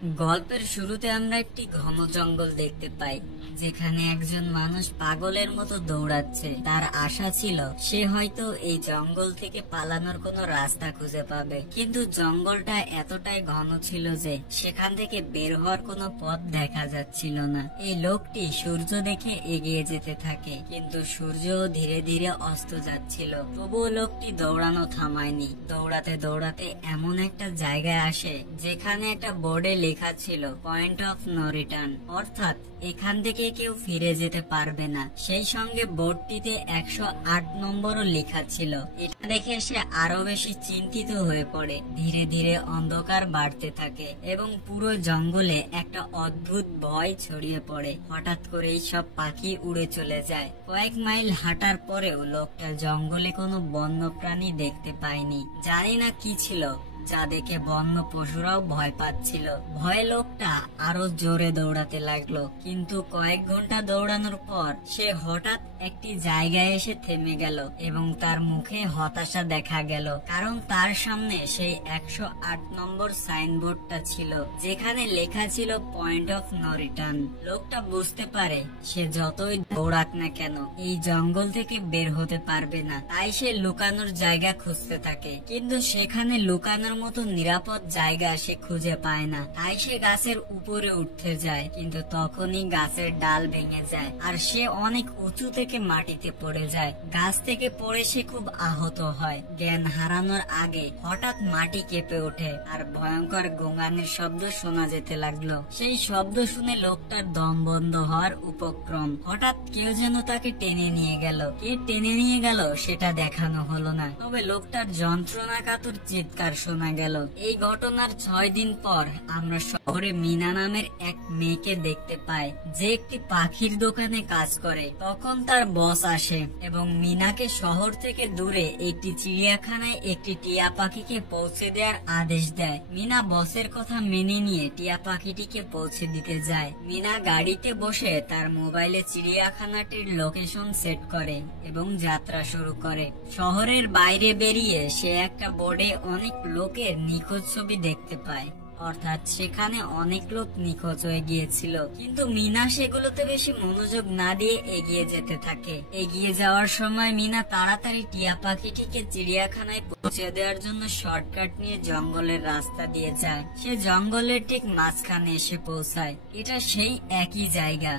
গল্পের শুরুতে আমরা একটি ঘন জঙ্গল দেখতে পাই, যেখানে একজন মানুষ পাগলের মতো দৌড়াচ্ছে। তার আশা ছিল সে হয়তো এই জঙ্গল থেকে পালানোর কোনো রাস্তা খুঁজে পাবে, কিন্তু জঙ্গলটা এতটাই ঘন ছিল যে সেখান থেকে বের হওয়ার কোনো পথ দেখা যাচ্ছিল না। এই লোকটি সূর্য দেখে এগিয়ে যেতে থাকে, কিন্তু সূর্য ধীরে ধীরে অস্ত যাচ্ছিল। তবুও লোকটি দৌড়ানো থামায়নি। দৌড়াতে দৌড়াতে এমন একটা জায়গায় আসে যেখানে একটা বোর্ডে লেখা ছিল পয়েন্ট অফ নো রিটার্ন, অর্থাৎ এখান থেকে কেউ ফিরে যেতে পারবে না। সেই সঙ্গে বোর্ডটিতে 108 নম্বরও লেখা ছিল। এটা দেখে সে আরো বেশি চিন্তিত হয়ে পড়ে। ধীরে ধীরে অন্ধকার বাড়তে থাকে এবং পুরো জঙ্গলে একটা অদ্ভুত ভয় ছড়িয়ে পড়ে। হঠাৎ করে সব পাখি উড়ে চলে যায়। কয়েক মাইল হাঁটার পরেও লোকটা জঙ্গলে কোনো বন্য প্রাণী দেখতে পায়নি। জানি না কি ছিল যা দেখে বন্য পশুরাও ভয় পাচ্ছিল। ভয়ে লোকটা আরো জোরে দৌড়াতে লাগলো, কিন্তু কয়েক ঘন্টা দৌড়ানোর পর সে হঠাৎ একটি জায়গায় এসে থেমে গেল এবং তার মুখে হতাশা দেখা গেল, কারণ তার সামনে সেই 108 নম্বর সাইনবোর্ডটা ছিল, যেখানে লেখা ছিল পয়েন্ট অফ নো রিটার্ন। লোকটা বুঝতে পারে সে যতই দৌড়াক না কেন এই জঙ্গল থেকে বের হতে পারবে না। তাই সে লুকানোর জায়গা খুঁজতে থাকে, কিন্তু সেখানে লুকানোর মতো নিরাপদ জায়গা সে খুঁজে পায় না। তাই সে গাছের উপরে উঠতে যায়, কিন্তু তখনই গাছের ডাল ভেঙে যায় আর সে অনেক উঁচু থেকে মাটিতে পড়ে যায়। গাছ থেকে পড়ে সে খুব আহত হয়। জ্ঞান হারানোর আগে হঠাৎ মাটি কেঁপে ওঠে আর ভয়ঙ্কর গোঙানির শব্দ শোনা যেতে লাগলো। সেই শব্দ শুনে লোকটার দম বন্ধ হওয়ার উপক্রম। হঠাৎ কেউ যেন তাকে টেনে নিয়ে গেল। কে টেনে নিয়ে গেল সেটা দেখানো হলো না, তবে লোকটার যন্ত্রণাকাতর চিৎকার শোনা গেল। এই ঘটনার 6 দিন পর আমরা শহরে মিনা নামের এক মেয়েকে দেখতে পাই, যে একটি পাখির দোকানে কাজ করে। তখন তার বস আসে এবং মিনাকে শহর থেকে দূরে একটি চিড়িয়াখানায় একটি টিয়া পাখিকে পৌঁছে দেওয়ার আদেশ দেয়। মিনা বসের কথা মেনে নিয়ে টিয়া পাখিটিকে পৌঁছে দিতে যায়। মিনা গাড়িতে বসে তার মোবাইলে চিড়িয়াখানাটির লোকেশন সেট করে এবং যাত্রা শুরু করে। শহরের বাইরে বেরিয়ে সে একটা বোর্ডে অনেক লোকের নিখোঁজ ছবি দেখতে পায়, অর্থাৎ সেখানে অনেক লোক নিখোঁজ হয়ে গিয়েছিল। কিন্তু মিনা সেগুলোতে বেশি মনোযোগ না দিয়ে এগিয়ে যেতে থাকে। এগিয়ে যাওয়ার সময় মিনা তাড়াতাড়ি টিয়া পাখিটিকে চিড়িয়াখানায় পৌঁছে দেওয়ার জন্য শর্টকাট নিয়ে জঙ্গলের রাস্তা দিয়ে যায়। সে জঙ্গলের ঠিক মাঝখানে এসে পৌঁছায়। এটা সেই একই জায়গা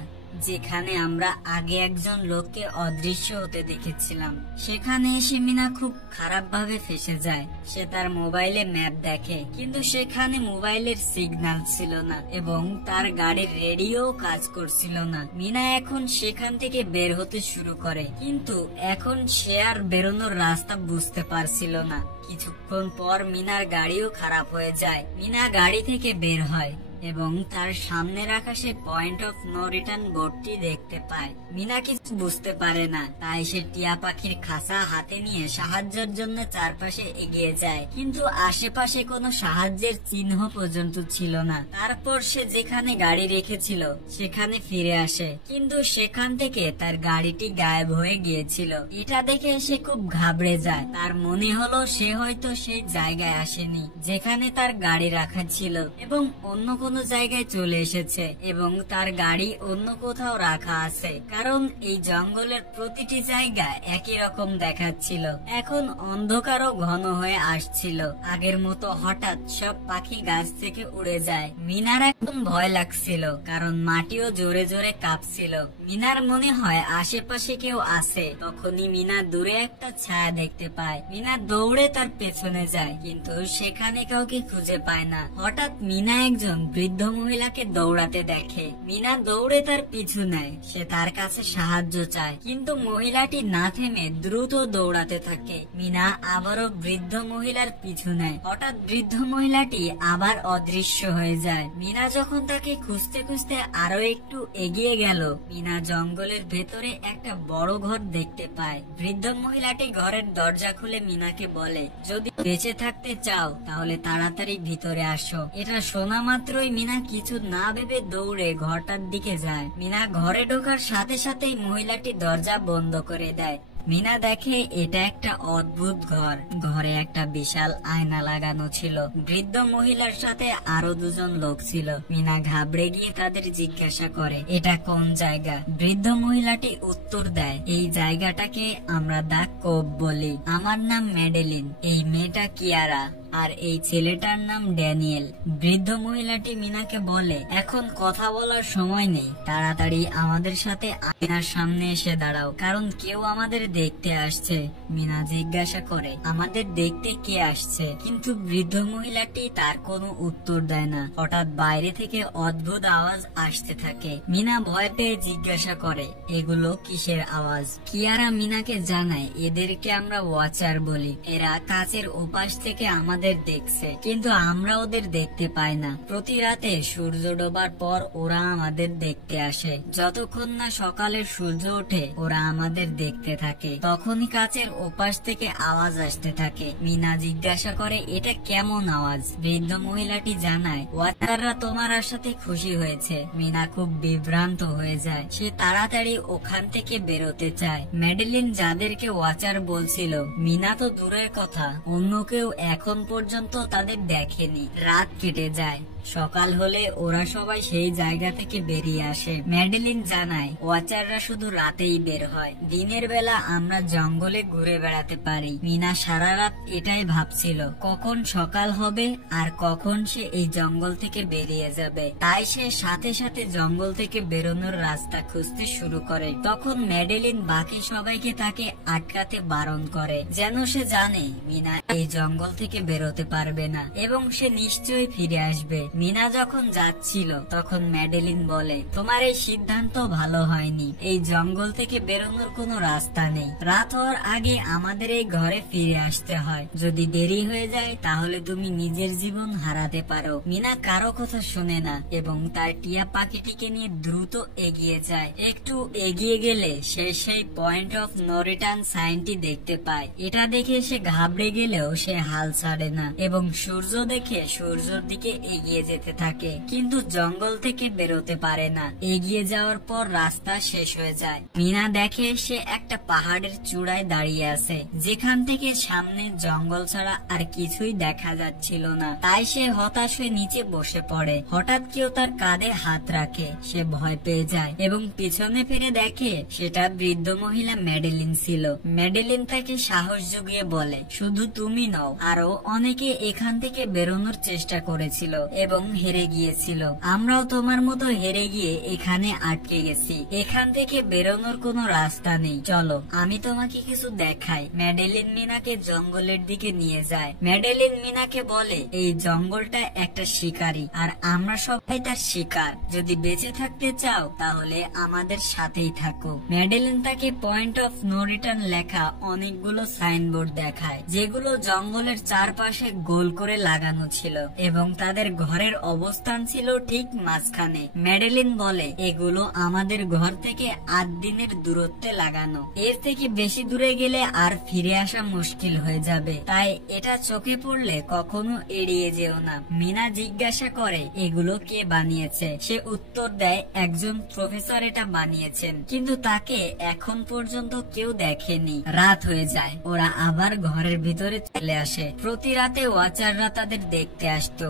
যেখানে আমরা আগে একজন লোককে অদৃশ্য হতে দেখেছিলাম। সেখানে এসে মিনা খুব খারাপ ভাবে ফেঁসে যায়। সে তার মোবাইলে ম্যাপ দেখে, কিন্তু সেখানে মোবাইলের সিগন্যাল ছিল না এবং তার গাড়ির রেডিও কাজ করছিল না। মিনা এখন সেখান থেকে বের হতে শুরু করে, কিন্তু এখন সে আর বেরোনোর রাস্তা বুঝতে পারছিল না। কিছুক্ষণ পর মিনার গাড়িও খারাপ হয়ে যায়। মিনা গাড়ি থেকে বের হয় এবং তার সামনে রাখা সে পয়েন্ট অফ নো রিটার্ন বোর্ডটি দেখতে পায়। মিনা কিছু বুঝতে পারে না, তাই সে টিয়া পাখির খাঁচা হাতে নিয়ে সাহায্যের জন্য চারপাশে এগিয়ে যায়, কিন্তু আশেপাশে কোনো সাহায্যের চিহ্ন পর্যন্ত ছিল না। তারপর সে যেখানে গাড়ি রেখেছিল সেখানে ফিরে আসে, কিন্তু সেখান থেকে তার গাড়িটি গায়েব হয়ে গিয়েছিল। এটা দেখে সে খুব ঘাবড়ে যায়। তার মনে হলো সে হয়তো সেই জায়গায় আসেনি যেখানে তার গাড়ি রাখা ছিল এবং অন্য কোনো জায়গায় চলে এসেছে এবং তার গাড়ি অন্য কোথাও রাখা আছে, কারণ এই জঙ্গলের প্রতিটি জায়গা একই রকম দেখাচ্ছিল। এখন অন্ধকারও ঘন হয়ে আসছিল। আগের মতো হঠাৎ সব পাখি গাছ থেকে উড়ে যায়। মিনার একদম ভয় লাগছিল, কারণ মাটিও জোরে জোরে কাঁপছিল। মিনার মনে হয় আশেপাশে কেউ আছে। তখনই মিনা দূরে একটা ছায়া দেখতে পায়। মিনা দৌড়ে তার পেছনে যায়, কিন্তু সেখানে কাউকে খুঁজে পায় না। হঠাৎ মিনা একজন বৃদ্ধ মহিলাকে দৌড়াতে দেখে। মিনা দৌড়ে তার পিছু নেয়। সে তার কাছে সাহায্য চায়, কিন্তু মহিলাটি না থেমে দ্রুত দৌড়াতে থাকে। মিনা আবারও বৃদ্ধ মহিলার পিছু নেয়। হঠাৎ বৃদ্ধ মহিলাটি আবার অদৃশ্য হয়ে যায়। মিনা যখন তাকে খুঁজতে খুঁজতে আরো একটু এগিয়ে গেল, মিনা জঙ্গলের ভেতরে একটা বড় ঘর দেখতে পায়। বৃদ্ধ মহিলাটি ঘরের দরজা খুলে মিনাকে বলে, যদি বেঁচে থাকতে চাও তাহলে তাড়াতাড়ি ভিতরে আসো। এটা শোনা মাত্রই মিনা কিছু না ভেবে দৌড়ে ঘরটার দিকে যায়। মিনা ঘরে ঢোকার সাথে সাথেই মহিলাটি দরজা বন্ধ করে দেয়। মিনা দেখে এটা একটা অদ্ভুত ঘর। ঘরে একটা বিশাল আয়না লাগানো ছিল। বৃদ্ধ মহিলার সাথে আরো দুজন লোক ছিল। মিনা ঘাবড়ে গিয়ে তাদের জিজ্ঞাসা করে, এটা কোন জায়গা? বৃদ্ধ মহিলাটি উত্তর দেয়, এই জায়গাটাকে আমরা দা কোভ বলি। আমার নাম মেডেলিন, এই মেয়েটা কিয়ারা, আর এই ছেলেটার নাম ড্যানিয়েল। বৃদ্ধ মহিলাটি মিনাকে বলে, এখন কথা বলার সময় নেই, তাড়াতাড়ি আমাদের সাথে আয়নার সামনে এসে দাঁড়াও, কারণ কেউ আমাদের দেখতে আসছে। মিনা জিজ্ঞাসা করে, আমাদের দেখতে কে আসছে? কিন্তু বৃদ্ধ মহিলাটি তার কোনো উত্তর দেয় না। হঠাৎ বাইরে থেকে অদ্ভুত আওয়াজ আসতে থাকে। মিনা ভয় পেয়ে জিজ্ঞাসা করে, এগুলো কিসের আওয়াজ? কিয়ারা মিনাকে জানায়, এদেরকে আমরা ওয়াচার বলি। এরা কাচের ওপাশ থেকে আমাদের দেখছে, কিন্তু আমরা ওদের দেখতে পাই না। প্রতি রাতে সূর্য ডোবার পর ওরা আমাদের দেখতে আসে। যতক্ষণ না সকালের সূর্য ওঠে ওরা আমাদের দেখতে থাকে। তখনই কাচের ওপাশ থেকে আওয়াজ আসতে থাকে। মিনা জিজ্ঞাসা করে, এটা কেমন আওয়াজ? বৃদ্ধ মহিলাটি জানায়, ওয়াচাররা তোমার আসাতে খুশি হয়েছে। মিনা খুব বিভ্রান্ত হয়ে যায়। সে তাড়াতাড়ি ওখান থেকে বেরোতে চায়। মেডেলিন যাদেরকে ওয়াচার বলছিল, মিনা তো দূরের কথা, অন্য কেউ এখন পর্যন্ত তাদের দেখেনি। রাত কেটে যায়। সকাল হলে ওরা সবাই সেই জায়গা থেকে বেরিয়ে আসে। মেডেলিন জানায়, ওয়াচাররা শুধু রাতেই বের হয়, দিনের বেলা আমরা জঙ্গলে ঘুরে বেড়াতে পারি। মিনা সারা রাত এটাই ভাবছিল, কখন সকাল হবে আর কখন সে এই জঙ্গল থেকে বেরিয়ে যাবে। তাই সে সাথে সাথে জঙ্গল থেকে বেরোনোর রাস্তা খুঁজতে শুরু করে। তখন মেডেলিন বাকি সবাইকে তাকে আটকাতে বারণ করে, যেন সে জানে মিনা এই জঙ্গল থেকে বেরোতে পারবে না এবং সে নিশ্চয়ই ফিরে আসবে। মিনা যখন যাচ্ছিল তখন মেডেলিন বলে, তোমার এই সিদ্ধান্ত ভালো হয়নি। এই জঙ্গল থেকে বেরোনোর কোনো রাস্তা নেই। রাত হওয়ার আগে আমাদের এই ঘরে ফিরে আসতে হয়। যদি দেরি হয়ে যায় তাহলে তুমি নিজের জীবন হারাতে পারো। মিনা কারো কথা শুনে না এবং তার টিয়া পাখিটিকে নিয়ে দ্রুত এগিয়ে যায়। একটু এগিয়ে গেলে সে সেই পয়েন্ট অফ নো রিটার্ন সাইনটি দেখতে পায়। এটা দেখে সে ঘাবড়ে গেলেও সে হাল ছাড়ে না এবং সূর্য দেখে সূর্যের দিকে এগিয়ে যেতে থাকে, কিন্তু জঙ্গল থেকে বেরোতে পারে না। এগিয়ে যাওয়ার পর রাস্তা শেষ হয়ে যায়। মিনা দেখে সে একটা পাহাড়ের চূড়ায় দাঁড়িয়ে আছে, যেখান থেকে সামনে জঙ্গল ছাড়া আর কিছুই দেখা যাচ্ছিল না। তাই সে হতাশ হয়ে নিচে বসে পড়ে। হঠাৎ কেউ তার কাঁধে হাত রাখে। সে ভয় পেয়ে যায় এবং পিছনে ফিরে দেখে সেটা বৃদ্ধ মহিলা মেডেলিন ছিল। মেডেলিন তাকে সাহস জুগিয়ে বলে, শুধু তুমি নও, আরো অনেকে এখান থেকে বেরোনোর চেষ্টা করেছিল এবং হেরে গিয়েছিল। আমরাও তোমার মতো হেরে গিয়ে এখানে আটকে গেছি। এখান থেকে বেরোনোর কোনো রাস্তা নেই। চলো আমি তোমাকে কিছু দেখাই। মেডেলিন মিনাকে জঙ্গলের দিকে নিয়ে যায়। মেডেলিন মিনাকে বলে, এই জঙ্গলটা একটা শিকারী আর আমরা সবাই তার শিকার। যদি বেঁচে থাকতে চাও তাহলে আমাদের সাথেই থাকো। মেডেলিন তাকে পয়েন্ট অফ নো রিটার্ন লেখা অনেকগুলো সাইনবোর্ড দেখায়, যেগুলো জঙ্গলের চারপাশে গোল করে লাগানো ছিল এবং তাদের ঘরের অবস্থান ছিল ঠিক মাঝখানে। মেডেলিন বলে, এগুলো আমাদের ঘর থেকে 8 দিনের দূরত্বে লাগানো। এর থেকে বেশি দূরে গেলে আর ফিরে আসা মুশকিল হয়ে যাবে, তাই এটা চোখে পড়লে কখনো এড়িয়ে যেও না। মিনা জিজ্ঞাসা করে, এগুলো কে বানিয়েছে? সে উত্তর দেয়, একজন প্রফেসর এটা বানিয়েছেন, কিন্তু তাকে এখন পর্যন্ত কেউ দেখেনি। রাত হয়ে যায়। ওরা আবার ঘরের ভিতরে চলে আসে। প্রতি রাতে ওয়াচাররা তাদের দেখতে আসতো।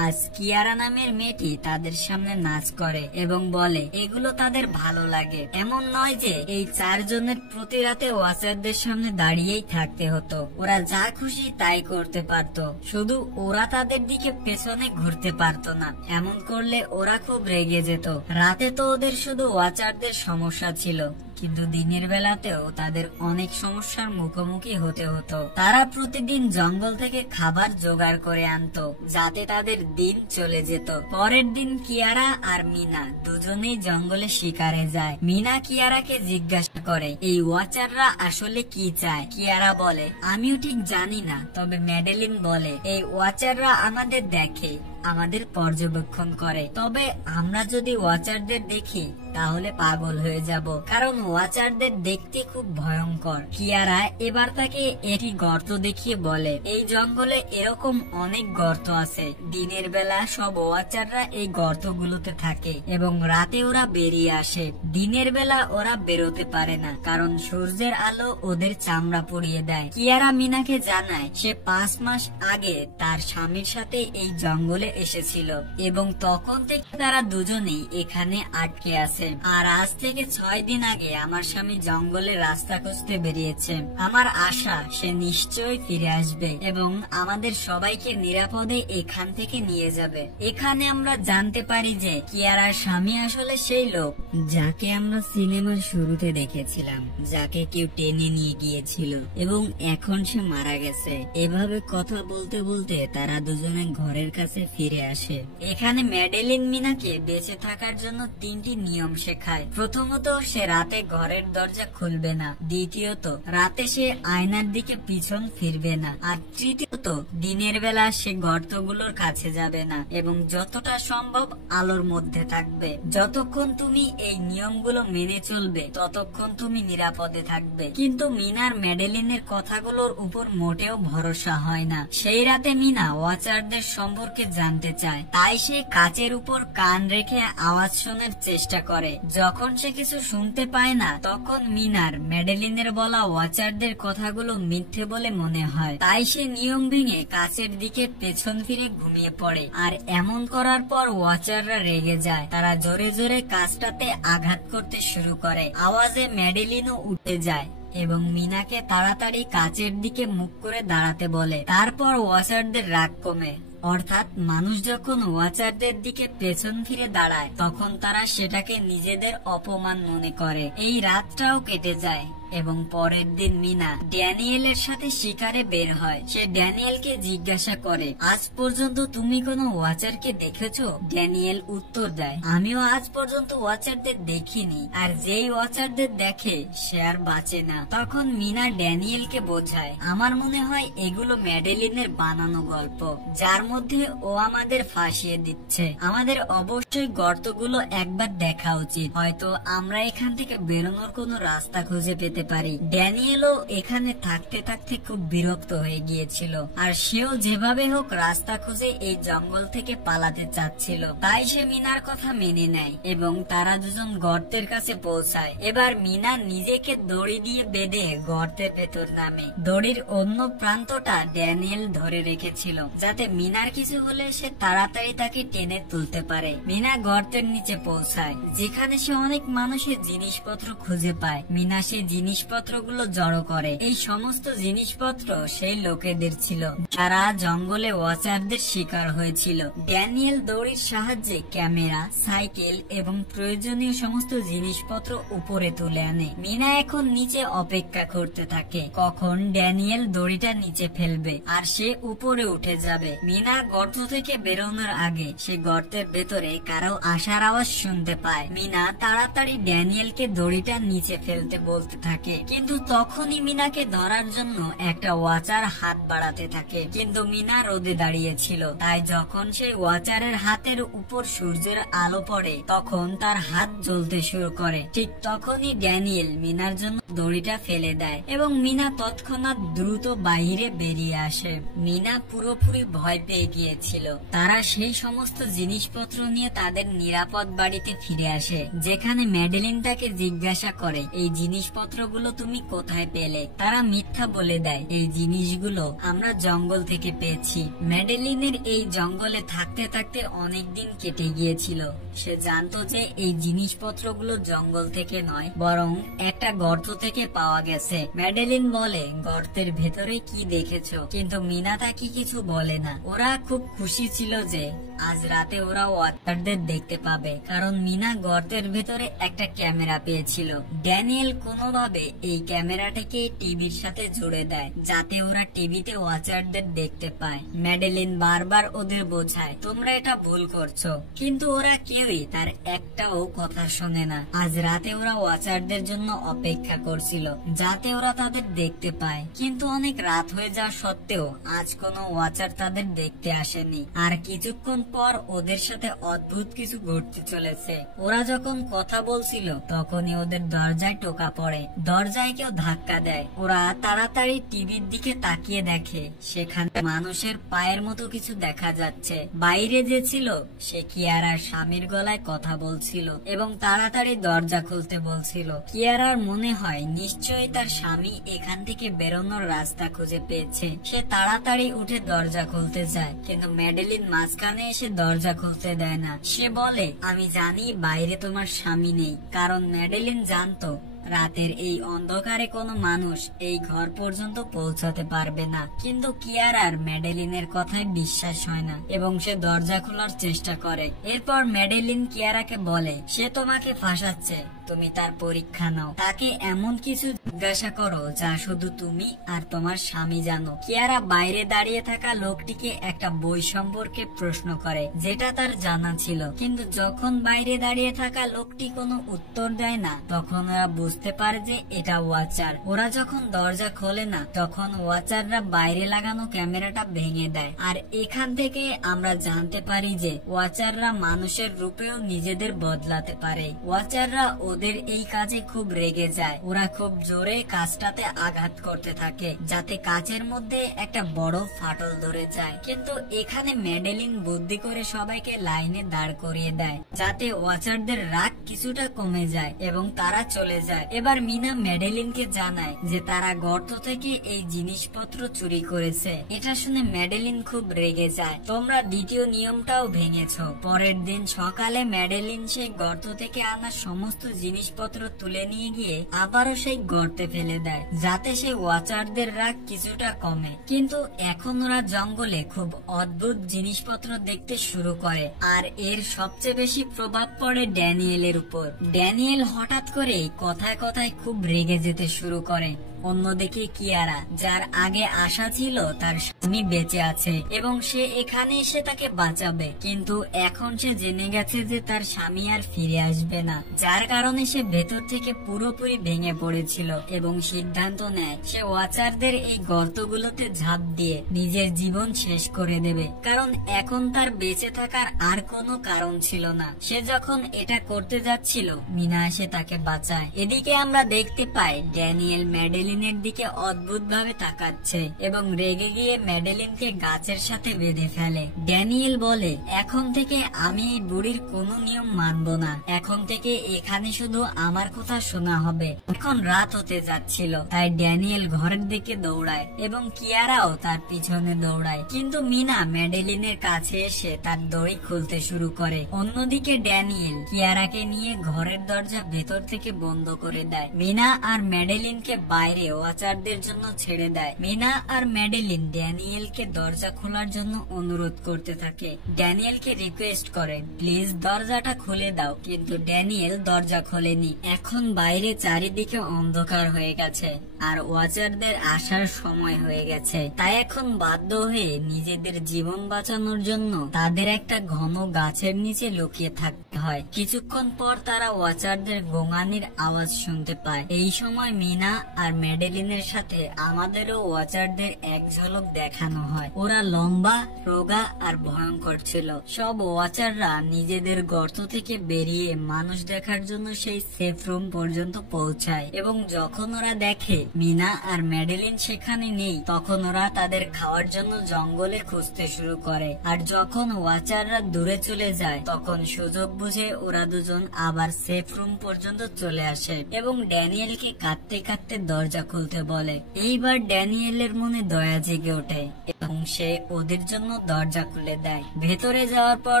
আজ কিয়ারা নামের মেয়েটি তাদের সামনে নাচ করে এবং বলে এগুলো তাদের ভালো লাগে। এমন নয় যে এই 4 জনের প্রতি রাতে ওয়াচারদের সামনে দাঁড়িয়েই থাকতে হতো। ওরা যা খুশি তাই করতে পারতো, শুধু ওরা তাদের দিকে পেছনে ঘুরতে পারতো না। এমন করলে ওরা খুব রেগে যেত। রাতে তো ওদের শুধু ওয়াচারদের সমস্যা ছিল, কিন্তু দিনের বেলাতেও তাদের অনেক সমস্যার মুখোমুখি হতে হতো। তারা প্রতিদিন জঙ্গল থেকে খাবার জোগাড় করে আনতো, যাতে তাদের দিন চলে যেত। পরের দিন কিয়ারা আর মিনা দুজনেই জঙ্গলে শিকারে যায়। মিনা কিয়ারাকে জিজ্ঞাসা করে, এই ওয়াচাররা আসলে কি চায়? কিয়ারা বলে, আমিও ঠিক জানি না, তবে মেডেলিন বলে এই ওয়াচাররা আমাদের দেখে আমাদের পর্যবেক্ষণ করে। তবে আমরা যদি ওয়াচারদের দেখি তাহলে পাগল হয়ে যাব, কারণ ওয়াচারদের দেখতে খুব ভয়ঙ্কর। কিয়ারা এবার তাকে একটি গর্ত দেখিয়ে বলে, এই জঙ্গলে এরকম অনেক গর্ত আছে। দিনের বেলা সব ওয়াচাররা এই গর্তগুলোতে থাকে এবং রাতে ওরা বেরিয়ে আসে। দিনের বেলা ওরা বেরোতে পারে না, কারণ সূর্যের আলো ওদের চামড়া পুড়িয়ে দেয়। কিয়ারা মিনাকে জানায় সে 5 মাস আগে তার স্বামীর সাথে এই জঙ্গলে এসেছিল এবং তখন থেকে তারা দুজনেই এখানে আটকে আছে। আর আজ থেকে 6 দিন আগে আমার স্বামী জঙ্গলে রাস্তা খুঁজতে বেরিয়েছে। আমার আশা সে নিশ্চয়ই ফিরে আসবে এবং আমাদের সবাইকে নিরাপদে এখান থেকে নিয়ে যাবে। এখানে আমরা জানতে পারি যে কিয়ারার স্বামী আসলে সেই লোক যাকে আমরা সিনেমার শুরুতে দেখেছিলাম, যাকে কেউ টেনে নিয়ে গিয়েছিল এবং এখন সে মারা গেছে। এভাবে কথা বলতে বলতে তারা দুজনে ঘরের কাছে ফিরে আসে। এখানে ম্যাডেলিন মিনাকে বেঁচে থাকার জন্য 3টি নিয়ম শেখায়। প্রথমত, সে রাতে ঘরের দরজা খুলবে না। দ্বিতীয়ত, রাতে সে আয়নার দিকে পিছন ফিরবে না। আর তৃতীয়ত, দিনের বেলা সে গর্তগুলোর কাছে যাবে না এবং যতটা সম্ভব আলোর মধ্যে থাকবে। যতক্ষণ তুমি এই নিয়মগুলো মেনে চলবে ততক্ষণ তুমি নিরাপদে থাকবে। কিন্তু মিনার ম্যাডেলিনের কথাগুলোর উপর মোটেও ভরসা হয় না। সেই রাতে মিনা ওয়াচারদের সম্পর্কে জানতে চায়, তাই সে কাচের উপর কান রেখে আওয়াজ শোনার চেষ্টা করে। যখন সে কিছু শুনতে পায় না তখন মিনার ম্যাডেলিনের বলা ওয়াচারদের কথাগুলো মিথ্যে বলে মনে হয়। তাই সে নিয়ম ভেঙে কাচের দিকে পেছন ফিরে ঘুমিয়ে পড়ে। আর এমন করার পর ওয়াচাররা রেগে যায়। তারা জোরে জোরে কাচটাতে আঘাত করতে শুরু করে। আওয়াজে ম্যাডেলিনও উঠে যায় এবং মিনাকে তাড়াতাড়ি কাচের দিকে মুখ করে দাঁড়াতে বলে। তারপর ওয়াচারদের রাগ কমে। অর্থাৎ মানুষ যখন ওয়াচারদের দিকে পেছন ফিরে দাঁড়ায় তখন তারা সেটাকে নিজেদের অপমান মনে করে। এই রাতটাও কেটে যায় এবং পরের দিন মিনা ড্যানিয়েলের সাথে শিকারে বের হয়। সে ড্যানিয়েলকে জিজ্ঞাসা করে, আজ পর্যন্ত তুমি কোনো ওয়াচারকে দেখেছো? ড্যানিয়েল উত্তর দেয়, আমিও আজ পর্যন্ত ওয়াচারদের দেখিনি, আর যেই ওয়াচারদের দেখে সে আর বাঁচে না। তখন মিনা ড্যানিয়েলকে বোঝায়, আমার মনে হয় এগুলো ম্যাডেলিনের বানানো গল্প, যার মধ্যে ও আমাদের ফাঁসিয়ে দিচ্ছে। আমাদের অবশ্যই গর্তগুলো একবার দেখা উচিত। হয়তো আমরা এখান থেকে বেরোনোর কোনো রাস্তা খুঁজে পেতে পারি। ড্যানিয়েলও এখানে থাকতে থাকতে খুব বিরক্ত হয়ে গিয়েছিল, আর সেও যেভাবে হোক রাস্তা খুঁজে এই জঙ্গল থেকে পালাতে চাচ্ছিল। তাই সে মিনার কথা মেনে নেয় এবং তারা দুজন গর্তের কাছে পৌঁছায়। এবার মিনা নিজেকে দড়ি দিয়ে বেঁধে গর্তের ভেতর নামে। দড়ির অন্য প্রান্তটা ড্যানিয়েল ধরে রেখেছিল, যাতে মিনার কিছু হলে সে তাড়াতাড়ি তাকে টেনে তুলতে পারে। মিনা গর্তের নিচে পৌঁছায়, যেখানে সে অনেক মানুষের জিনিসপত্র খুঁজে পায়। মিনা সে জিনিসপত্রগুলো জড়ো করে। এই সমস্ত জিনিসপত্র সেই লোকেদের ছিল যারা জঙ্গলে ওয়াচারদের শিকার হয়েছিল। ড্যানিয়েল দড়ির সাহায্যে ক্যামেরা, সাইকেল এবং প্রয়োজনীয় সমস্ত জিনিসপত্র উপরে তুলে আনে। মিনা এখন নিচে অপেক্ষা করতে থাকে কখন ড্যানিয়েল দড়িটা নিচে ফেলবে আর সে উপরে উঠে যাবে। মিনা গর্ত থেকে বেরোনোর আগে সে গর্তের ভেতরে কারো আসার আওয়াজ শুনতে পায়। মিনা তাড়াতাড়ি ড্যানিয়েলকে দড়িটা নিচে ফেলতে বলতে থাকে, কিন্তু তখনই মিনাকে ধরার জন্য একটা ওয়াচার হাত বাড়াতে থাকে। কিন্তু মিনা রোদে দাঁড়িয়েছিল, তাই যখন সেই ওয়াচারের হাতের উপর সূর্যের আলো পড়ে তখন তার হাত জ্বলতে শুরু করে। ঠিক তখনই ড্যানিয়েল মিনার জন্য দড়িটা ফেলে দেয় এবং মিনা তৎক্ষণাৎ দ্রুত বাইরে বেরিয়ে আসে। মিনা পুরোপুরি ভয় পেয়ে গিয়েছিল। তারা সেই সমস্ত জিনিসপত্র নিয়ে তাদের নিরাপদ বাড়িতে ফিরে আসে, যেখানে ম্যাডেলিন তাকে জিজ্ঞাসা করে, এই জিনিসপত্রগুলো তুমি কোথায় পেলে? তারা মিথ্যা বলে দেয়, এই জিনিসগুলো আমরা জঙ্গল থেকে পেয়েছি। ম্যাডেলিনের এই জঙ্গলে থাকতে থাকতে অনেক দিন কেটে গিয়েছিল। সে জানতো যে এই জিনিসপত্রগুলো জঙ্গল থেকে নয়, বরং একটা গর্ত থেকে পাওয়া গেছে। ম্যাডেলিন বলে, গর্তের ভেতরে কি দেখেছো? কিন্তু মিনা তাকে কিছু বলে না। ওরা খুব খুশি ছিল যে আজ রাতে ওরা ওয়াচারদের দেখতে পাবে, কারণ মিনা গর্তের ভেতরে একটা ক্যামেরা পেয়েছিল। ড্যানিয়েল কোনোভাবে এই ক্যামেরাটাকে টিভির সাথে জুড়ে দেয়, যাতে ওরা টিভিতে ওয়াচারদের দেখতে পায়। ম্যাডেলিন বারবার ওদের বোঝায়, তোমরা এটা ভুল করছো, কিন্তু ওরা কেউই তার একটাও কথা শোনে না। আজ রাতে ওরা ওয়াচারদের জন্য অপেক্ষা করছিল, যাতে ওরা তাদের দেখতে পায়। কিন্তু অনেক রাত হয়ে যাওয়া সত্ত্বেও আজ কোনো ওয়াচার তাদের দেখতে আসেনি। আর কিছুক্ষণ পর ওদের সাথে অদ্ভুত কিছু ঘটতে চলেছে। ওরা যখন কথা বলছিল তখনই ওদের দরজায় টোকা পড়ে, দরজায় কেউ ধাক্কা দেয়। ওরা তাড়াতাড়ি টিভির দিকে তাকিয়ে দেখে সেখানে মানুষের পায়ের মতো কিছু দেখা যাচ্ছে। বাইরে যে ছিল সে কিয়ারার স্বামীর গলায় কথা বলছিল এবং তাড়াতাড়ি দরজা খুলতে বলছিল। কিয়ারার মনে হয় নিশ্চয়ই তার স্বামী এখান থেকে বেরোনোর রাস্তা খুঁজে পেয়েছে। সে তাড়াতাড়ি উঠে দরজা খুলতে যায়, কিন্তু ম্যাডেলিন মাঝখানে এসে দরজা খুলতে দেয় না। সে বলে, আমি জানি বাইরে তোমার স্বামী নেই, কারণ ম্যাডেলিন জানতো রাতের এই অন্ধকারে কোনো মানুষ এই ঘর পর্যন্ত পৌঁছাতে পারবে না। কিন্তু কিয়ারার ম্যাডেলিনের কথায় বিশ্বাস হয় না এবং সে দরজা খোলার চেষ্টা করে। এরপর ম্যাডেলিন কিয়ারাকে বলে, সে তোমাকে ফাঁসাচ্ছে, তুমি তার পরীক্ষা নাও। তাকে এমন কিছু জিজ্ঞাসা করো যা শুধু তুমি আর তোমার স্বামী জানো। কিয়ারা বাইরে দাঁড়িয়ে থাকা লোকটিকে একটা বই সম্পর্কে প্রশ্ন করে, যেটা তার জানা ছিল। কিন্তু যখন বাইরে দাঁড়িয়ে থাকা লোকটি কোনো উত্তর দেয় না, তখন ওরা বুঝতে পারে যে এটা ওয়াচার। ওরা যখন দরজা খোলে না, তখন ওয়াচাররা বাইরে লাগানো ক্যামেরাটা ভেঙে দেয়। আর এখান থেকে আমরা জানতে পারি যে ওয়াচাররা মানুষের রূপেও নিজেদের বদলাতে পারে। ওয়াচাররা ওদের এই কাজে খুব রেগে যায়। ওরা খুব জোরে কাঁচটাতে আঘাত করতে থাকে যাতে কাঁচের মধ্যে একটা বড় ফাটল ধরে যায়। কিন্তু এখানে ম্যাডেলিন বুদ্ধি করে সবাইকে লাইনে দাঁড় করিয়ে দেয় যাতে ওয়াচারদের রাগ কিছুটা কমে যায় এবং তারা চলে যায়। এবার মিনা ম্যাডেলিনকে জানায় যে তারা গর্ত থেকে এই জিনিসপত্র চুরি করেছে। এটা শুনে ম্যাডেলিন খুব রেগে যায়। তোমরা দ্বিতীয় নিয়মটাও ভেঙেছো। পরের দিন সকালে ম্যাডেলিন সেই গর্ত থেকে আনা সমস্ত জিনিসপত্র তুলে নিয়ে গিয়ে আবারও সেই গর্তে ফেলে দেয় যাতে সেই ওয়াচারদের রাগ কিছুটা কমে। কিন্তু এখন ওরা জঙ্গলে খুব অদ্ভুত জিনিসপত্র দেখতে শুরু করে, আর এর সবচেয়ে বেশি প্রভাব পড়ে ড্যানিয়েলের উপর। ড্যানিয়েল হঠাৎ করে কথায় কথায় খুব রেগে যেতে শুরু করে। অন্যদিকে কিয়ারা, যার আগে আশা ছিল তার স্বামী বেঁচে আছে এবং সে এখানে এসে তাকে বাঁচাবে, কিন্তু এখন সে জেনে গেছে যে তার স্বামী আর ফিরে আসবে না, যার কারণে সে ভেতর থেকে পুরোপুরি ভেঙে পড়েছিল এবং সিদ্ধান্ত নেয় সে ওয়াচারদের এই গর্তগুলোতে ঝাঁপ দিয়ে নিজের জীবন শেষ করে দেবে, কারণ এখন তার বেঁচে থাকার আর কোনো কারণ ছিল না। সে যখন এটা করতে যাচ্ছিল, মিনা এসে তাকে বাঁচায়। এদিকে আমরা দেখতে পাই ড্যানিয়েল ম্যাডেলিনের দিকে অদ্ভুত ভাবে তাকাচ্ছে এবং রেগে গিয়ে ম্যাডেলিনকে গাছের সাথে বেঁধে ফেলে। ড্যানিয়েল বলে, এখন থেকে আমি এই বুড়ির কোনো নিয়ম মানব না, এখন থেকে এখানে শুধু আমার কথা শোনা হবে। এখন রাত হতে যাচ্ছিল, তাই ড্যানিয়েল ঘরের দিকে দৌড়ায় এবং কিয়ারাও তার পিছনে দৌড়ায়, কিন্তু মিনা ম্যাডেলিনের কাছে এসে তার দড়ি খুলতে শুরু করে। অন্যদিকে ড্যানিয়েল কিয়ারাকে নিয়ে ঘরের দরজা ভেতর থেকে বন্ধ করে দেয়। মিনা আর ম্যাডেলিনকে বাইরে ওয়াচারদের জন্য ছেড়ে দেয়। মিনা আর ম্যাডেলিন ড্যানিয়েলকে দরজা খোলার জন্য অনুরোধ করতে থাকে। ড্যানিয়েলকে রিকোয়েস্ট করে, প্লিজ দরজাটা খুলে দাও, কিন্তু ড্যানিয়েল দরজা খোলেনি। এখন বাইরে চারিদিকে অন্ধকার হয়ে গেছে আর ওয়াচারদের আসার সময় হয়ে গেছে, তাই এখন বাধ্য হয়ে নিজেদের জীবন বাঁচানোর জন্য তাদের একটা ঘন গাছের নিচে লুকিয়ে থাকতে হয়। কিছুক্ষণ পর তারা ওয়াচারদের গোঙানির আওয়াজ শুনতে পায়। এই সময় মিনা আর ম্যাডেলিনের সাথে আমাদেরও ওয়াচারদের এক ঝলক দেখানো হয়। ওরা লম্বা, রোগা আর ভয়ঙ্কর ছিল। সব ওয়াচাররা নিজেদের গর্ত থেকে বেরিয়ে মানুষ দেখার জন্য সেই সেফ রুম পর্যন্ত পৌঁছায় এবং যখন ওরা দেখে মিনা আর ম্যাডেলিন সেখানে নেই, তখন ওরা তাদের খাওয়ার জন্য জঙ্গলে খুঁজতে শুরু করে। আর যখন ওয়াচাররা দূরে চলে যায়, তখন সুযোগ বুঝে ওরা দুজন আবার সেফ রুম পর্যন্ত চলে আসে এবং ড্যানিয়েলকে কাঁদতে কাঁদতে দরজা খুলতে বলে। এইবার ড্যানিয়েলের মনে দয়া জেগে ওঠে এবং সে ওদের জন্য দরজা খুলে দেয়। ভেতরে যাওয়ার পর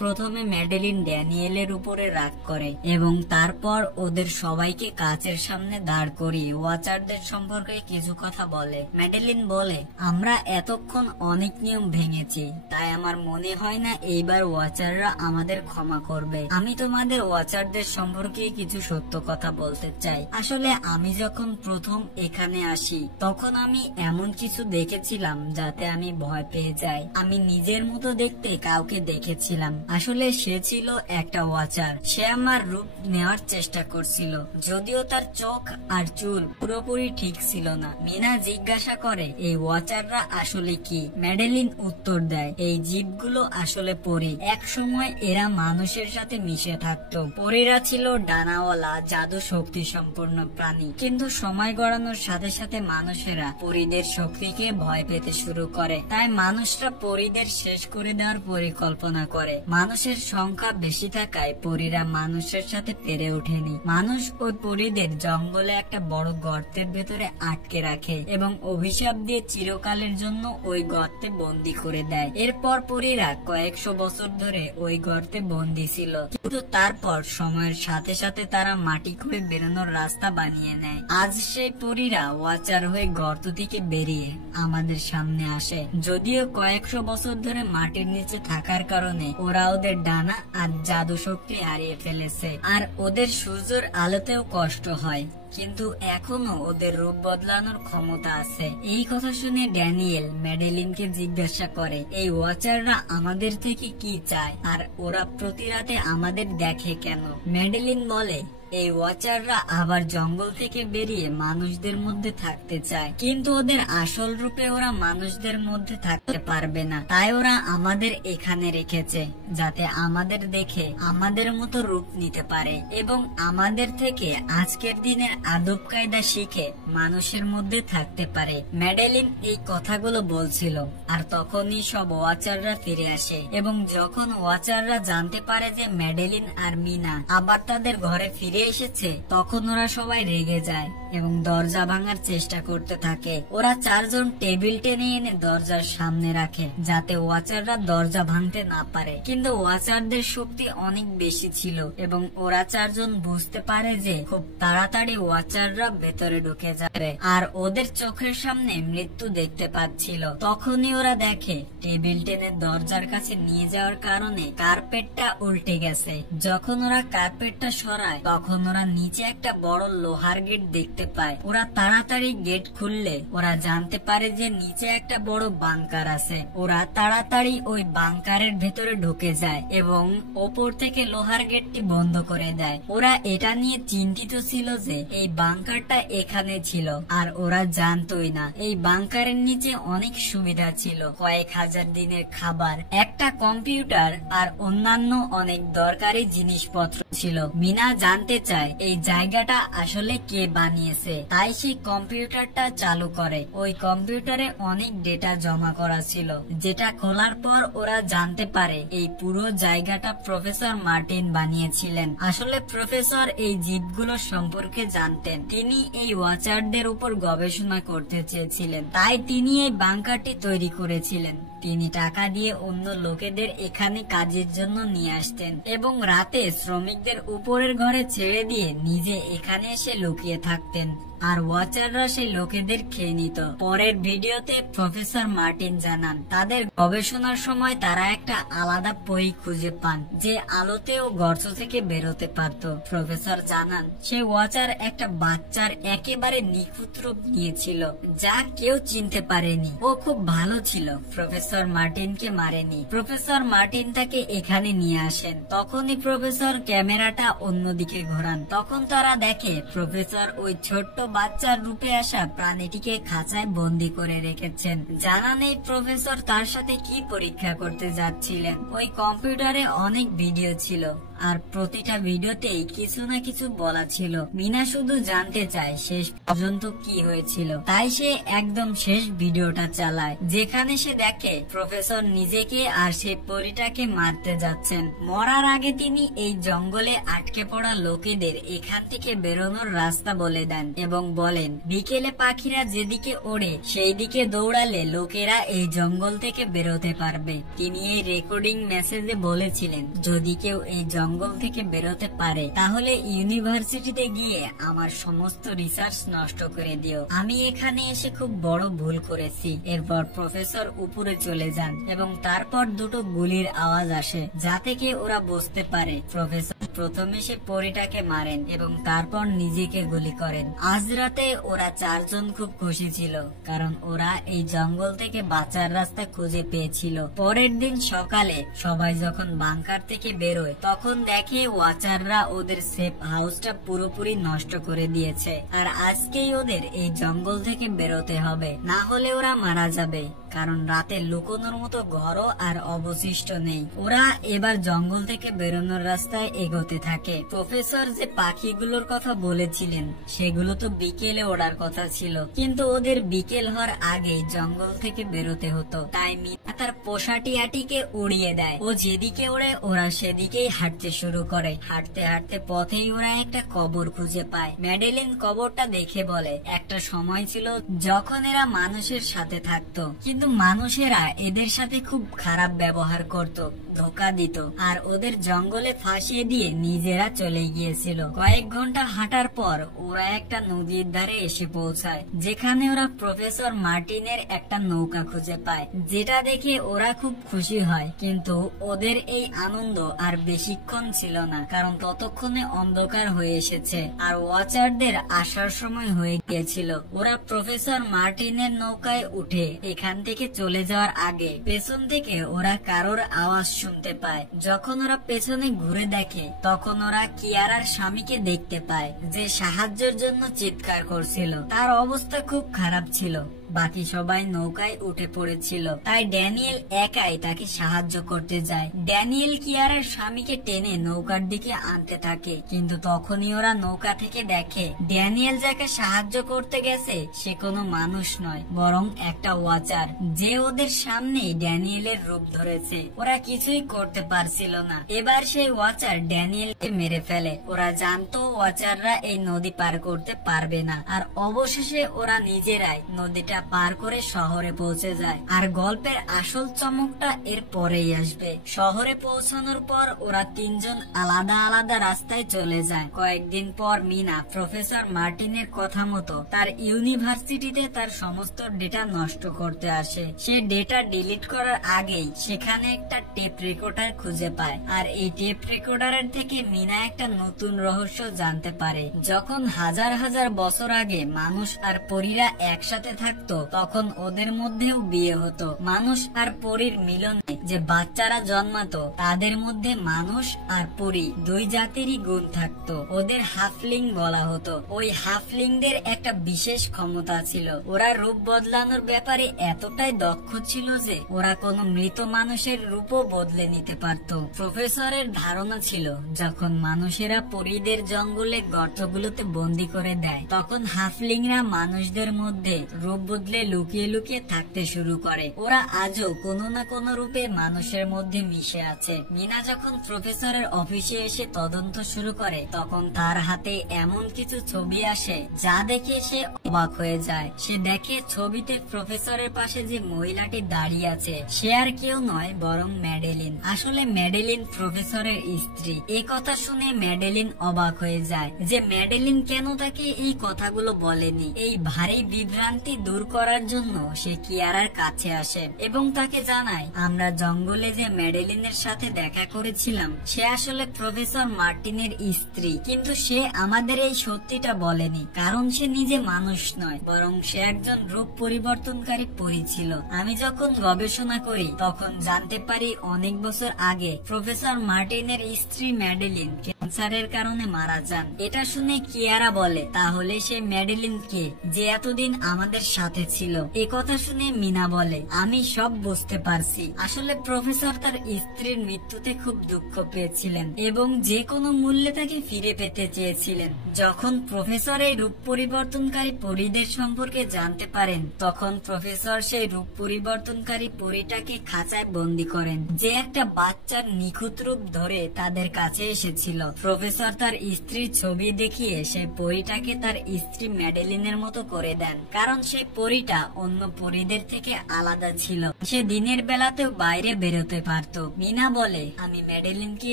প্রথমে ম্যাডেলিন ড্যানিয়েলের উপরে রাগ করে এবং তারপর ওদের সবাইকে কাচের সামনে দাঁড় করিয়ে ওয়াচারদের সম্পর্কে কিছু কথা বলে। ম্যাডেলিন বলে, আমরা এতক্ষণ অনেক নিয়ম ভেঙেছি, তাই আমার মনে হয় না এইবার ওয়াচাররা আমাদের ক্ষমা করবে। আমি তোমাদের ওয়াচারদের সম্পর্কে কিছু সত্য কথা বলতে চাই। আসলে আমি যখন প্রথম এখানে আসি, তখন আমি এমন কিছু দেখেছিলাম যাতে আমি ভয় পেয়ে যাই। আমি নিজের মতো দেখতে কাউকে দেখেছিলাম। আসলে সে ছিল একটা ওয়াচার। সে আমার রূপ নেওয়ার চেষ্টা করছিল, যদিও তার চোখ আর চুল পুরোপুরি ঠিক ঠিক ছিল না। মিনা জিজ্ঞাসা করে এই ওয়াচাররা আসলে কি। ম্যাডেলিন উত্তর দেয় এই জীবগুলো আসলে পরী। এক সময় এরা মানুষের সাথে মিশে থাকতো। পরীরা ছিল ডানাওয়ালা জাদু শক্তি সম্পন্ন প্রাণী, কিন্তু সময় গড়ানোর সাথে সাথে মানুষেরা পরীদের শক্তিকে ভয় পেতে শুরু করে। তাই মানুষরা পরীদের শেষ করে দেওয়ার পরিকল্পনা করে। মানুষের সংখ্যা বেশি থাকায় পরীরা মানুষের সাথে পেরে ওঠেনি। মানুষ ওই পরীদের জঙ্গলে একটা বড় গর্তের ভেতরে আটকে রাখে এবং অভিশাপ দিয়ে চিরকালের জন্য ওই গর্তে বন্দি করে দেয়। এরপর পরীরা কয়েকশো বছর ধরে ওই গর্তে বন্দি ছিল, কিন্তু তারপর সময়ের সাথে সাথে তারা মাটি খুঁড়ে বেরোনোর রাস্তা বানিয়ে নেয়। আজ সেই পরীরা ওয়াচার হয়ে গর্ত থেকে বেরিয়ে আমাদের সামনে আসে। যদিও কয়েকশো বছর ধরে মাটির নিচে থাকার কারণে ওরা ওদের ডানা আর জাদু শক্তি হারিয়ে ফেলেছে, আর ওদের সূর্যের আলোতেও কষ্ট হয়, কিন্তু এখনো ওদের রূপ বদলানোর ক্ষমতা আছে। এই কথা শুনে ড্যানিয়েল ম্যাডেলিনকে জিজ্ঞাসা করে এই ওয়াচাররা আমাদের থেকে কি চায় আর ওরা প্রতি রাতে আমাদের দেখে কেন। ম্যাডেলিন বলে এই ওয়াচাররা আবার জঙ্গল থেকে বেরিয়ে মানুষদের মধ্যে থাকতে চায়, কিন্তু ওদের আসল রূপে ওরা মানুষদের মধ্যে থাকতে পারবে না। তাই ওরা আমাদের এখানে রেখেছে যাতে আমাদের দেখে আমাদের মতো রূপ নিতে পারে এবং আমাদের থেকে আজকের দিনের আদব কায়দা শিখে মানুষের মধ্যে থাকতে পারে। ম্যাডেলিন এই কথাগুলো বলছিল আর তখনই সব ওয়াচাররা ফিরে আসে এবং যখন ওয়াচাররা জানতে পারে যে ম্যাডেলিন আর মিনা আবার তাদের ঘরে ফিরে এসেছে, তখন ওরা সবাই রেগে যায় এবং দরজা ভাঙার চেষ্টা করতে থাকে। ওরা চারজন টেবিল টেনে এনে দরজার সামনে রাখে যাতে ওয়াচাররা দরজা ভাঙতে না পারে, কিন্তু ওয়াচারদের শক্তি অনেক বেশি ছিল এবং ওরা চারজন বুঝতে পারে যে খুব তাড়াতাড়ি ওয়াচাররা ভেতরে ঢুকে যাবে আর ওদের চোখের সামনে মৃত্যু দেখতে পাচ্ছিল। তখনই ওরা দেখে টেবিল টেনে দরজার কাছে নিয়ে যাওয়ার কারণে কার্পেটটা উল্টে গেছে। যখন ওরা কার্পেটটা সরায় তখন ওরা নিচে একটা বড় লোহার গেট দেখতে পায়। ওরা তাড়াতাড়ি গেট খুললে ওরা জানতে পারে যে নিচে একটা বড় বাংকার আছে। ওরা তাড়াতাড়ি ওই বাংকারের ভেতরে ঢুকে যায় এবং ওপর থেকে লোহার গেটটি বন্ধ করে দেয়। ওরা এটা নিয়ে চিন্তিত ছিল যে এই বাংকারটা এখানে ছিল, আর ওরা জানতোই না এই বাংকারের নিচে অনেক সুবিধা ছিল, কয়েক হাজার দিনের খাবার, একটা কম্পিউটার আর অন্যান্য অনেক দরকারি জিনিসপত্র ছিল। মিনা জানতে চায় এই জায়গাটা আসলে কে বানিয়েছে, তাই সেই কম্পিউটারটা চালু করে। ওই কম্পিউটারে অনেক ডেটা জমা করা ছিল, যেটা খোলার পর ওরা জানতে পারে এই পুরো জায়গাটা প্রফেসর মার্টিন বানিয়েছিলেন। আসলে প্রফেসর এই জীবগুলো সম্পর্কে জানতেন। তিনি এই ওয়াচারদের উপর গবেষণা করতে চেয়েছিলেন, তাই তিনি এই বাংকারটি তৈরি করেছিলেন। তিনি টাকা দিয়ে অন্য লোকেদের এখানে কাজের জন্য নিয়ে আসতেন এবং রাতে শ্রমিকদের উপরের ঘরে ছেড়ে দিয়ে নিজে এখানে এসে লুকিয়ে থাকতেন, আর ওয়াচাররা সেই লোকেদের খেয়ে নিত। পরের ভিডিওতে প্রফেসর মার্টিন জানান তাদের গবেষণার সময় তারা একটা আলাদা পরী খুঁজে পান যে আলোতেও গর্ত থেকে বেরোতে পারত। প্রফেসর জানান সে ওয়াচার একটা বাচ্চার একেবারে নিখুঁত রূপ নিয়েছিল যা কেউ চিনতে পারেনি। ও খুব ভালো ছিল, প্রফেসর মার্টিনকে মারেনি। প্রফেসর মার্টিন তাকে এখানে নিয়ে আসেন। তখনই প্রফেসর ক্যামেরাটা অন্যদিকে ঘোরান। তখন তারা দেখে প্রফেসর ওই ছোট্ট বাচ্চার রূপে আসা প্রাণীটিকে খাঁচায় বন্দি করে রেখেছেন। জানা নেই প্রফেসর তার সাথে কি পরীক্ষা করতে যাচ্ছিলেন। ওই কম্পিউটারে অনেক ভিডিও ছিল আর প্রতিটা ভিডিওতেই কিছু না কিছু বলা ছিল। মিনা শুধু জানতে চায় শেষ পর্যন্ত কি হয়েছিল, তাই সে একদম শেষ ভিডিওটা চালায় যেখানে সে দেখে প্রফেসর নিজেকে আর সেই পরীটাকে মারতে যাচ্ছেন। মরার আগে তিনি এই জঙ্গলে আটকে পড়া লোকেদের এখান থেকে বেরোনোর রাস্তা বলে দেন এবং বলেন বিকেলে পাখিরা যেদিকে ওড়ে সেই দিকে দৌড়ালে লোকেরা এই জঙ্গল থেকে বেরোতে পারবে। তিনি এই রেকর্ডিং মেসেজে বলেছিলেন যদি কেউ এই জঙ্গল থেকে বেরোতে পারে তাহলে ইউনিভার্সিটিতে গিয়ে আমার সমস্ত রিসার্চ নষ্ট করে দিও। আমি এখানে এসে খুব বড় ভুল করেছি। এরপর প্রফেসর উপরে চলে যান এবং তারপর দুটো গুলির আওয়াজ আসে যা থেকে ওরা বুঝতে পারে প্রফেসর প্রথমে সে পরীটাকে মারেন এবং তারপর নিজেকে গুলি করেন। আজ রাতে ওরা চারজন খুব খুশি ছিল, কারণ ওরা এই জঙ্গল থেকে বাঁচার রাস্তা খুঁজে পেয়েছিল। পরের দিন সকালে সবাই যখন বাংকার থেকে বেরোয়, তখন দেখে ওয়াচাররা ওদের সেফ হাউসটা পুরোপুরি নষ্ট করে দিয়েছে। আর আজকেই ওদের এই জঙ্গল থেকে বেরোতে হবে, না হলে ওরা মারা যাবে, কারণ রাতে লুকোনোর মতো ঘরও আর অবশিষ্ট নেই। ওরা এবার জঙ্গল থেকে বেরোনোর রাস্তায় এগোতে থাকে। প্রফেসর যে পাখিগুলোর কথা বলেছিলেন সেগুলো তো বিকেলে ওড়ার কথা ছিল, কিন্তু ওদের বিকেল হওয়ার আগে জঙ্গল থেকে বেরোতে হতো। তাই মিনা তার পোষাটি আটিকে উড়িয়ে দেয়। ও যেদিকে ওড়ে ওরা সেদিকেই হাঁটতে শুরু করে। হাঁটতে হাঁটতে পথেই ওরা একটা কবর খুঁজে পায়। ম্যাডেলিন কবরটা দেখে বলে, একটা সময় ছিল যখন এরা মানুষের সাথে থাকতো, কিন্তু মানুষেরা এদের সাথে খুব খারাপ ব্যবহার করত, ধোকা দিত, আর ওদের জঙ্গলে ফাঁসিয়ে দিয়ে নিজেরা চলে গিয়েছিল। কয়েক ঘন্টা হাঁটার পর ওরা একটা নদীর ধারে এসে পৌঁছায়, যেখানে ওরা প্রফেসর মার্টিনের একটা নৌকা খুঁজে পায়, যেটা দেখে ওরা খুব খুশি হয়। কিন্তু ওদের এই আনন্দ আর বেশিক্ষণ ছিল না, কারণ ততক্ষণে অন্ধকার হয়ে এসেছে আর ওয়াচারদের আসার সময় হয়ে গিয়েছিল। ওরা প্রফেসর মার্টিনের নৌকায় উঠে এখান থেকে চলে যাওয়ার আগে পেছন থেকে ওরা কারোর আওয়াজ শুনতে পায়। যখন ওরা পেছনে ঘুরে দেখে, তখন ওরা কিয়ারার স্বামীকে দেখতে পায়, যে সাহায্যের জন্য চিৎকার করছিল। তার অবস্থা খুব খারাপ ছিল। বাকি সবাই নৌকায় উঠে পড়েছিল, তাই ড্যানিয়েল একাই তাকে সাহায্য করতে যায়। ড্যানিয়েল কিয়ারার স্বামীকে টেনে নৌকার দিকে আনতে থাকে, কিন্তু তখনই ওরা নৌকা থেকে দেখে ড্যানিয়েল যাকে সাহায্য করতে গেছে সে কোনো মানুষ নয়, বরং একটা ওয়াচার, যে ওদের সামনেই ড্যানিয়েলের রূপ ধরেছে। ওরা কিছুই করতে পারছিল না। এবার সেই ওয়াচার ড্যানিয়েলকে মেরে ফেলে। ওরা জানতো ওয়াচাররা এই নদী পার করতে পারবে না, আর অবশেষে ওরা নিজেরাই নদীটা পার করে শহরে পৌঁছে যায়। আর গল্পের আসল চমকটা এর পরেই আসবে। শহরে পৌঁছানোর পর ওরা তিনজন আলাদা আলাদা রাস্তায় চলে যায়। কয়েকদিন পর মিনা প্রফেসর মার্টিনের কথা মতো তার ইউনিভার্সিটিতে তার সমস্ত ডেটা নষ্ট করতে আসে। সে ডেটা ডিলিট করার আগেই সেখানে একটা টেপ রেকর্ডার খুঁজে পায়, আর এই টেপ রেকর্ডারের থেকে মিনা একটা নতুন রহস্য জানতে পারে। যখন হাজার হাজার বছর আগে মানুষ আর পরীরা একসাথে থাকতো, তখন ওদের মধ্যেও বিয়ে হতো। মানুষ আর পরীর মিলনে যে বাচ্চারা জন্মাতো, তাদের মধ্যে মানুষ আর পরী দুই জাতিরই গুণ থাকতো। ওদের হাফলিং বলা হতো। ওই হাফলিংদের একটা বিশেষ ক্ষমতা ছিল। ওরা রূপ বদলানোর ব্যাপারে এতটাই দক্ষ ছিল যে ওরা কোনো মৃত মানুষের রূপও বদলে নিতে পারত। প্রফেসরের ধারণা ছিল যখন মানুষেরা পরীদের জঙ্গলে গর্তগুলোতে বন্দি করে দেয়, তখন হাফলিংরা মানুষদের মধ্যে রূপ বদলে লুকিয়ে লুকিয়ে থাকতে শুরু করে। ওরা আজও কোনো না কোনো রূপে মানুষের মধ্যে মিশে আছে। মিনা যখন প্রফেসরের অফিসে এসে তদন্ত শুরু করে, তখন তার হাতে এমন কিছু ছবি আসে যা দেখে সে অবাক হয়ে যায়। সে দেখে ছবিতে প্রফেসরের পাশে যে মহিলাটি দাঁড়িয়ে আছে সে আর কেউ নয়, বরং ম্যাডেলিন। আসলে ম্যাডেলিন প্রফেসরের স্ত্রী। এই কথা শুনে ম্যাডেলিন অবাক হয়ে যায় যে ম্যাডেলিন কেন তাকে এই কথাগুলো বলেনি। এই ভারী বিভ্রান্তি দূর করার জন্য সে কিয়ারার কাছে আসে এবং তাকে জানায়, আমরা জঙ্গলে যে ম্যাডেলিনের সাথে দেখা করেছিলাম সে আসলে প্রফেসর মার্টিনের স্ত্রী, কিন্তু সে আমাদের এই সত্যিটা বলেনি, কারণ সে নিজে মানুষ নয়, বরং সে একজন রূপ পরিবর্তনকারী পরী ছিল। আমি যখন গবেষণা করি তখন জানতে পারি অনেক বছর আগে প্রফেসর মার্টিনের স্ত্রী ম্যাডেলিন ক্যান্সারের কারণে মারা যান। এটা শুনে কিয়ারা বলে, তাহলে সে ম্যাডেলিন কে, যে এতদিন আমাদের সাথে ছিল? এ কথা শুনে মিনা বলে, আমি সব বুঝতে পারছি। আসলে প্রফেসর তার স্ত্রীর মৃত্যুতে খুব দুঃখ পেয়েছিলেন এবং যে কোনো মূল্যে তাকে ফিরে পেতে চেয়েছিলেন। যখন প্রফেসর এই রূপ পরিবর্তনকারী পরীদের সম্পর্কে জানতে পারেন, তখন প্রফেসর সেই রূপ পরিবর্তনকারী পরীটাকে খাঁচায় বন্দী করেন, যে একটা বাচ্চার নিখুঁত রূপ ধরে তাদের কাছে এসেছিল। প্রফেসর তার স্ত্রীর ছবি দেখিয়ে সেই পরীটাকে তার স্ত্রী ম্যাডেলিনের মতো করে দেন, কারণ সেই পরীটা অন্য পরীদের থেকে আলাদা ছিল। সে দিনের বেলাতেও বাইরে বেরোতে পারত। মিনা বলে, আমি ম্যাডেলিনকে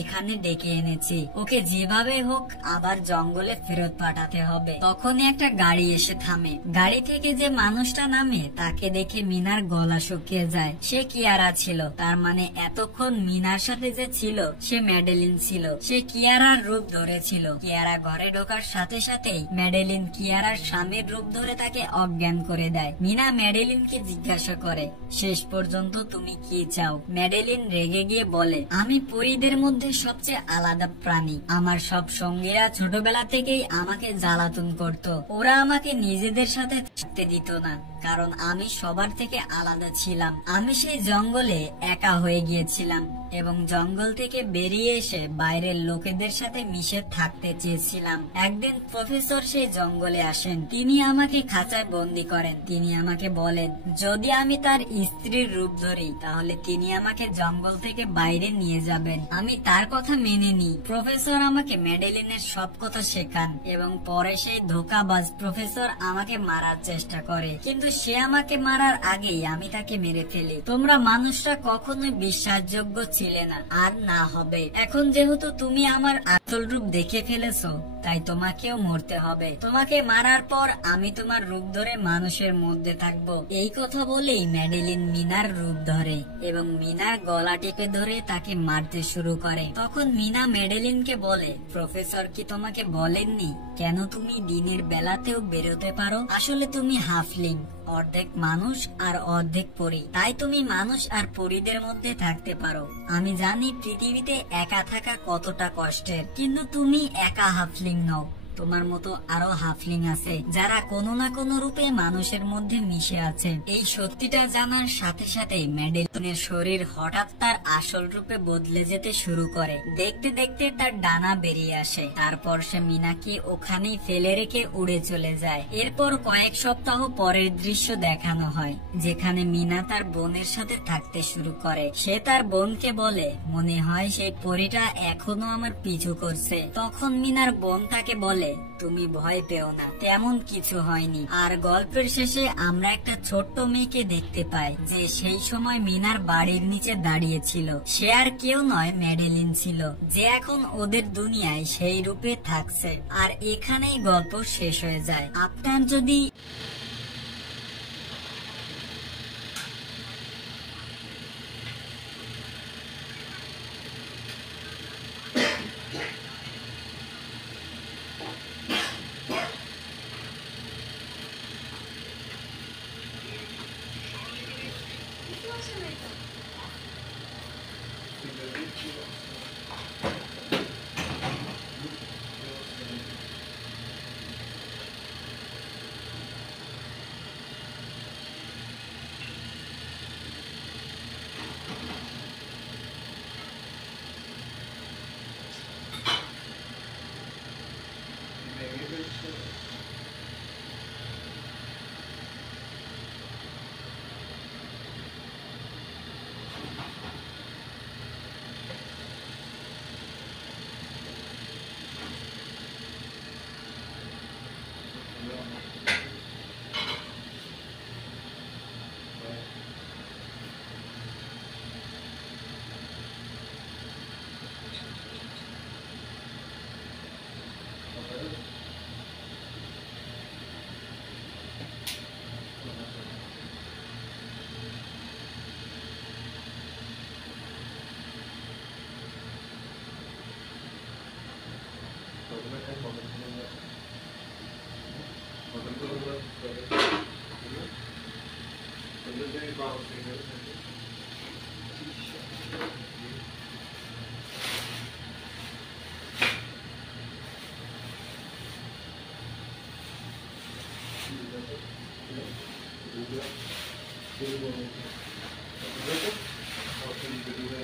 এখানে ডেকে এনেছি, ওকে যেভাবে হোক আবার জঙ্গলে ফেরত পাঠাতে হবে। তখনই একটা গাড়ি এসে থামে। গাড়ি থেকে যে মানুষটা নামে তাকে দেখে মিনার গলা শুকিয়ে যায়। সে কিয়ারা ছিল, তার মানে এতক্ষণ মিনার সাথে যে ছিল সে ম্যাডেলিন ছিল। সে কিয়ারা কিয়ারার রূপ ধরেছিল। কিয়ারা ঘরে ঢোকার সাথে সাথেই ম্যাডেলিন কিয়ারার স্বামীর রূপ ধরে তাকে অজ্ঞান করে দেয়। মিনা ম্যাডেলিনকে জিজ্ঞাসা করে, শেষ পর্যন্ত তুমি কি চাও? ম্যাডেলিন রেগে গিয়ে বলে, আমি পরীদের মধ্যে সবচেয়ে আলাদা প্রাণী। আমার সব সঙ্গীরা ছোটবেলা থেকেই আমাকে জ্বালাতন করত। ওরা আমাকে নিজেদের সাথে থাকতে দিত না, কারণ আমি সবার থেকে আলাদা ছিলাম। আমি সেই জঙ্গলে একা হয়ে গিয়েছিলাম এবং জঙ্গল থেকে বেরিয়ে এসে বাইরের লোকেদের সাথে মিশে থাকতে চেয়েছিলাম। একদিন প্রফেসর সেই জঙ্গলে আসেন। তিনি আমাকে খাঁচায় বন্দি করেন। তিনি আমাকে বলেন, যদি আমি তার স্ত্রীর রূপ ধরি তাহলে তিনি আমাকে জঙ্গল থেকে বাইরে নিয়ে যাবেন। আমি তার কথা মেনে নিই। প্রফেসর আমাকে ম্যাডেলিনের সব কথা শেখান এবং পরে সেই ধোঁকাবাজ প্রফেসর আমাকে মারার চেষ্টা করে, কিন্তু সে আমাকে মারার আগেই আমি তাকে মেরে ফেলি। তোমরা মানুষরা কখনোই বিশ্বাসযোগ্য ছিলে না, আর না হবে। এখন যেহেতু তুমি আমার আসল রূপ দেখে ফেলেছো, তাই তোমাকেও মরতে হবে। তোমাকে মারার পর আমি তোমার রূপ ধরে মানুষের মধ্যে থাকবো। এই কথা বলেই ম্যাডেলিন মিনার রূপ ধরে এবং মিনার গলা টিপে ধরে তাকে মারতে শুরু করে। তখন মিনা ম্যাডেলিনকে বলে, প্রফেসর কি তোমাকে বলেননি কেন তুমি দিনের বেলাতেও বেরোতে পারো? আসলে তুমি হাফলিং, অর্ধেক মানুষ আর অর্ধেক পরী, তাই তুমি মানুষ আর পরীদের মধ্যে থাকতে পারো। আমি জানি পৃথিবীতে একা থাকা কতটা কষ্টের, কিন্তু তুমি একা হাফলিং নও। তোমার মতো আরো হাফলিং আছে যারা কোনো না কোনো রূপে মানুষের মধ্যে মিশে আছে। এই সত্যিটা জানার সাথে সাথে ম্যাডেলিনের শরীর হঠাৎ তার আসল রূপে বদলে যেতে শুরু করে। দেখতে দেখতে তার ডানা বেরিয়ে আসে। তারপর সে মিনাকে ওখানেই ফেলে রেখে উড়ে চলে যায়। এরপর কয়েক সপ্তাহ পরের দৃশ্য দেখানো হয়, যেখানে মিনা তার বোনের সাথে থাকতে শুরু করে। সে তার বোনকে বলে, মনে হয় সেই পরীটা এখনো আমার পিছু করছে। তখন মিনার বোন তাকে বলে, তুমি ভয় পেও না, তেমন কিছু হয়নি। আর গল্পের শেষে আমরা একটা ছোট্ট মেয়েকে দেখতে পাই যে সেই সময় মিনার বাড়ির নিচে দাঁড়িয়েছিল। সে আর কেউ নয়, ম্যাডেলিন ছিল, যে এখন ওদের দুনিয়ায় সেই রূপে থাকছে। আর এখানেই গল্প শেষ হয়ে যায়। আপনার যদি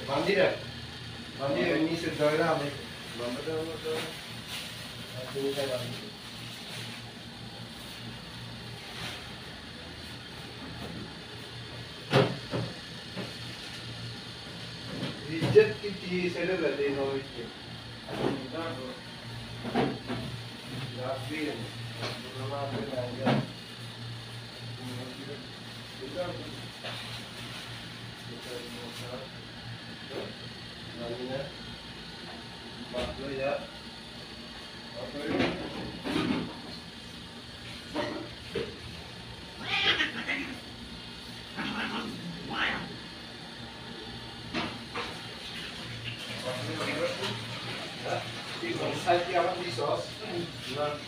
Bandira, bandira ini sejarah nih, bandira itu aku saya bandira. Rijet kita sedar lagi noy itu. Rafi, nama apa namanya? Namanya Maklo ya. Apa itu? Dico, sai che avanti di sos? No.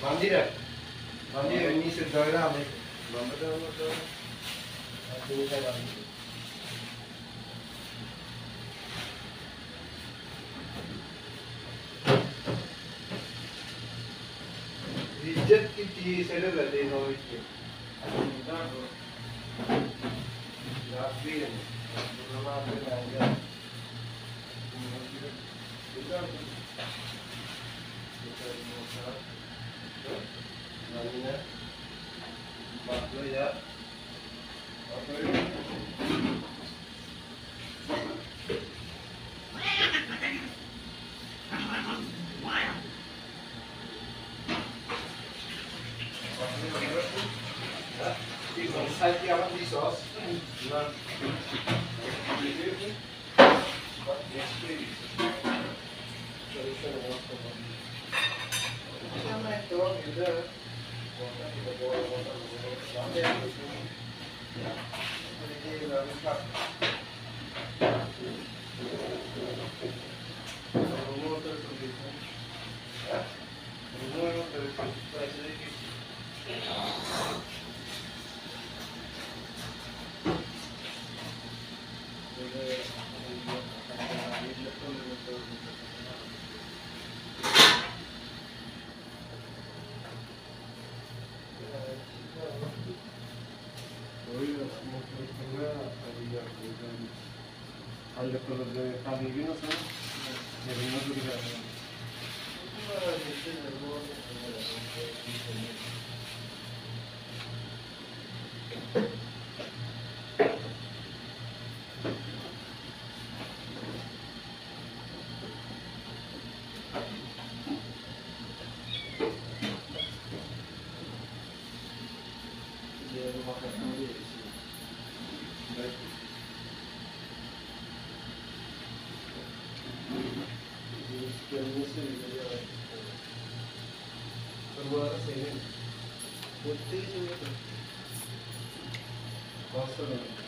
Bandire, bandire mi se dovrame. İzzet gitti, seni de değil o iki. Rabbim, buna ben ya. Baklı ya. Baklı. Sai che avanti di sos? No. Gosto